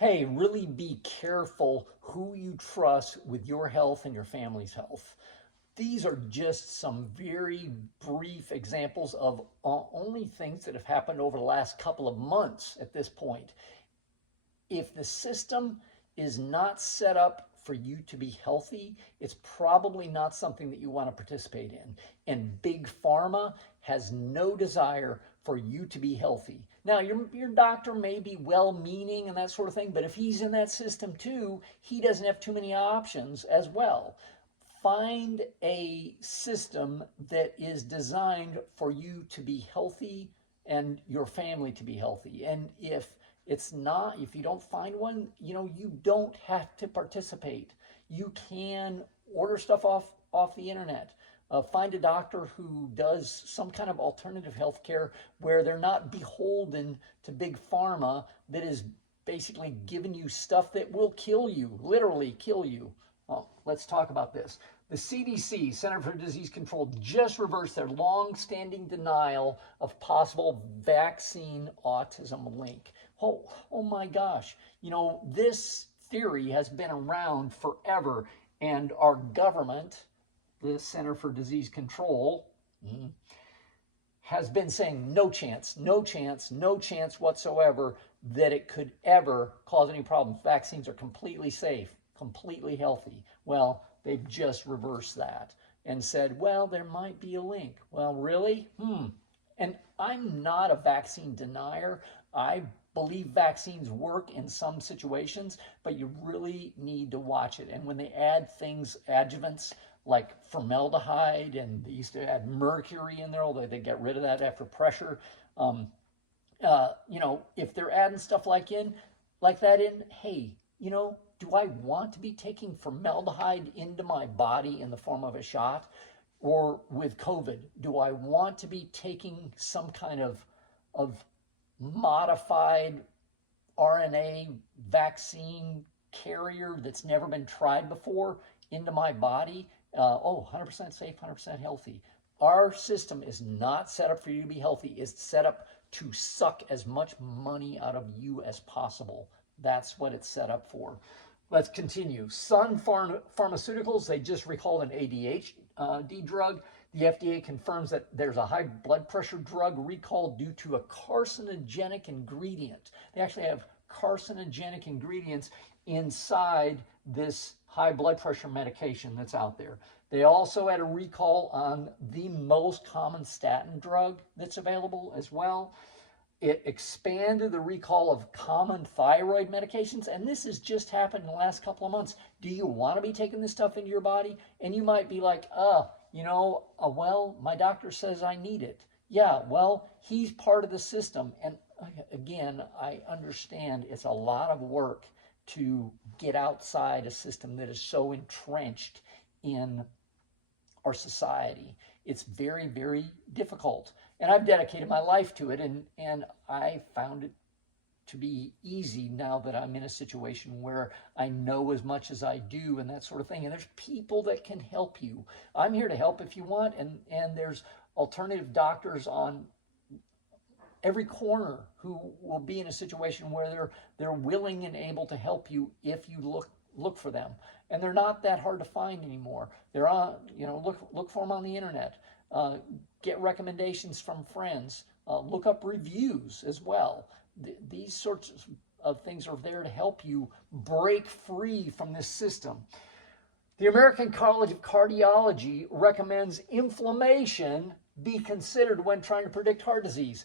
Hey, really be careful who you trust with your health and your family's health. These are just some very brief examples of only things that have happened over the last couple of months at this point. If the system is not set up for you to be healthy, it's probably not something that you want to participate in. And big pharma has no desire for you to be healthy. Now, your doctor may be well meaning and that sort of thing, but if he's in that system too, he doesn't have too many options as well. Find a system that is designed for you to be healthy and your family to be healthy. And if you don't find one, you don't have to participate. You can order stuff off the internet. Find a doctor who does some kind of alternative health care where they're not beholden to big pharma that is basically giving you stuff that will kill you, literally kill you. Well, let's talk about this. The CDC, Center for Disease Control, just reversed their long-standing denial of possible vaccine autism link. Oh my gosh. This theory has been around forever, and our government, the Center for Disease Control, has been saying no chance, no chance, no chance whatsoever that it could ever cause any problems. Vaccines are completely safe, completely healthy. Well, they've just reversed that and said, well, there might be a link. Well, really? And I'm not a vaccine denier. I believe vaccines work in some situations, but you really need to watch it. And when they add things, adjuvants like formaldehyde, and they used to add mercury in there, although they get rid of that after pressure. If they're adding stuff like that in, hey, do I want to be taking formaldehyde into my body in the form of a shot? Or with COVID, do I want to be taking some kind of modified RNA vaccine carrier that's never been tried before into my body? 100% safe, 100% healthy. Our system is not set up for you to be healthy. It's set up to suck as much money out of you as possible. That's what it's set up for. Let's continue. Sun Pharmaceuticals, they just recalled an ADHD drug. The FDA confirms that there's a high blood pressure drug recall due to a carcinogenic ingredient. They actually have carcinogenic ingredients inside this high blood pressure medication that's out there. They also had a recall on the most common statin drug that's available as well. It expanded the recall of common thyroid medications, and this has just happened in the last couple of months. Do you want to be taking this stuff into your body? And you might be like, well, my doctor says I need it. Yeah, well, he's part of the system. And again, I understand it's a lot of work to get outside a system that is so entrenched in our society. It's very, very difficult. And I've dedicated my life to it, and I found it to be easy now that I'm in a situation where I know as much as I do and that sort of thing. And there's people that can help you. I'm here to help if you want, and there's alternative doctors on every corner who will be in a situation where they're willing and able to help you if you look for them. And they're not that hard to find anymore. They're on, look for them on the internet. Get recommendations from friends. Look up reviews as well. These sorts of things are there to help you break free from this system. The American College of Cardiology recommends inflammation be considered when trying to predict heart disease.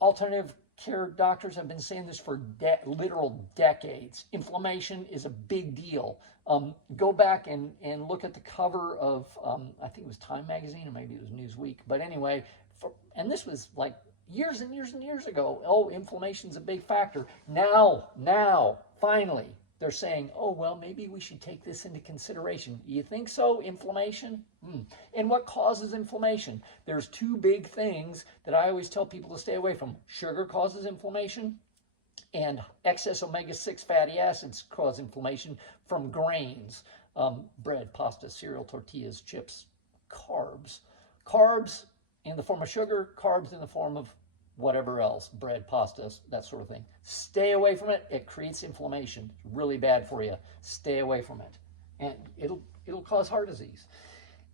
Alternative care doctors have been saying this for literal decades. Inflammation is a big deal. Go back and look at the cover of, I think it was Time Magazine, or maybe it was Newsweek. But anyway, and this was like years and years and years ago. Oh, inflammation's a big factor. Now, finally, they're saying, oh, well, maybe we should take this into consideration. You think so? Inflammation? And what causes inflammation? There's two big things that I always tell people to stay away from. Sugar causes inflammation, and excess omega-6 fatty acids cause inflammation from grains. Bread, pasta, cereal, tortillas, chips, carbs. Carbs in the form of sugar, carbs in the form of whatever else, bread, pasta, that sort of thing. Stay away from it. It creates inflammation. It's really bad for you. Stay away from it. And it'll cause heart disease.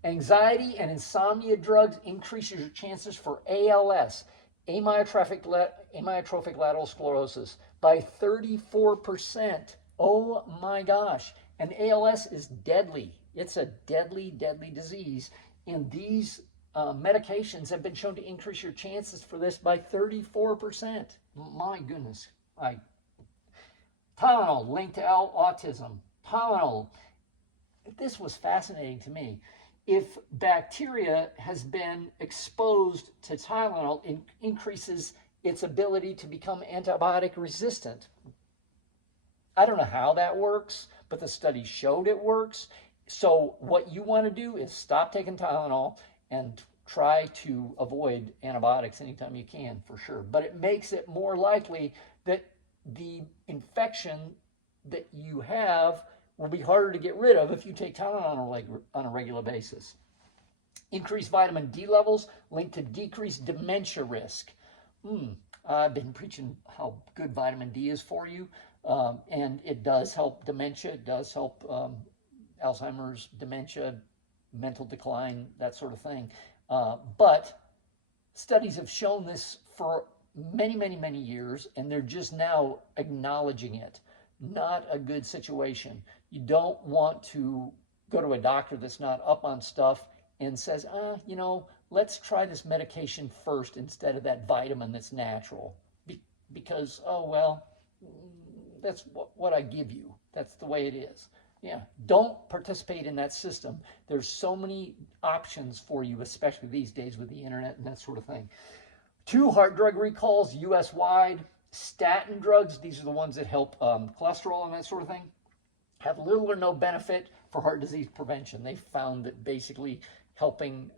Anxiety and insomnia drugs increases your chances for ALS, amyotrophic lateral sclerosis, by 34%. Oh my gosh. And ALS is deadly. It's a deadly, deadly disease. And these medications have been shown to increase your chances for this by 34%. My goodness. Tylenol linked to autism. Tylenol. This was fascinating to me. If bacteria has been exposed to Tylenol, it increases its ability to become antibiotic resistant. I don't know how that works, but the study showed it works. So what you want to do is stop taking Tylenol and try to avoid antibiotics anytime you can, for sure. But it makes it more likely that the infection that you have will be harder to get rid of if you take Tylenol on a regular basis. Increased vitamin D levels linked to decreased dementia risk. I've been preaching how good vitamin D is for you, and it does help dementia. It does help Alzheimer's, dementia, mental decline, that sort of thing. But studies have shown this for many, many, many years, and they're just now acknowledging it. Not a good situation. You don't want to go to a doctor that's not up on stuff and says, let's try this medication first instead of that vitamin that's natural. Because, that's what I give you. That's the way it is. Yeah, don't participate in that system. There's so many options for you, especially these days with the internet and that sort of thing. 2 heart drug recalls US-wide. Statin drugs, these are the ones that help cholesterol and that sort of thing, have little or no benefit for heart disease prevention. They found that basically helping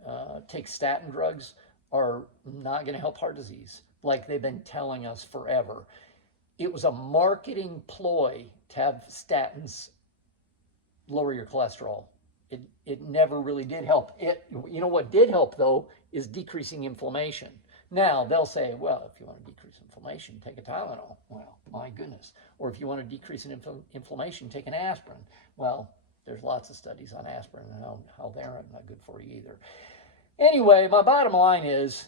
take statin drugs are not going to help heart disease, like they've been telling us forever. It was a marketing ploy to have statins lower your cholesterol. It never really did help. What did help, though, is decreasing inflammation. Now, they'll say, well, if you want to decrease inflammation, take a Tylenol. Well, my goodness. Or if you want to decrease inflammation, take an aspirin. Well, there's lots of studies on aspirin and how they're not good for you either. Anyway, my bottom line is,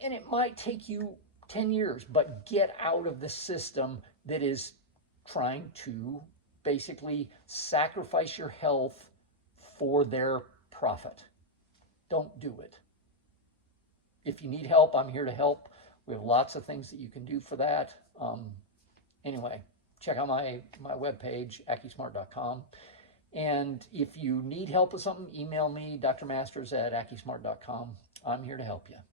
and it might take you 10 years, but get out of the system that is trying to basically sacrifice your health for their profit. Don't do it. If you need help, I'm here to help. We have lots of things that you can do for that. Anyway, check out my webpage, AccuSmart.com. And if you need help with something, email me, drmasters@AccuSmart.com. I'm here to help you.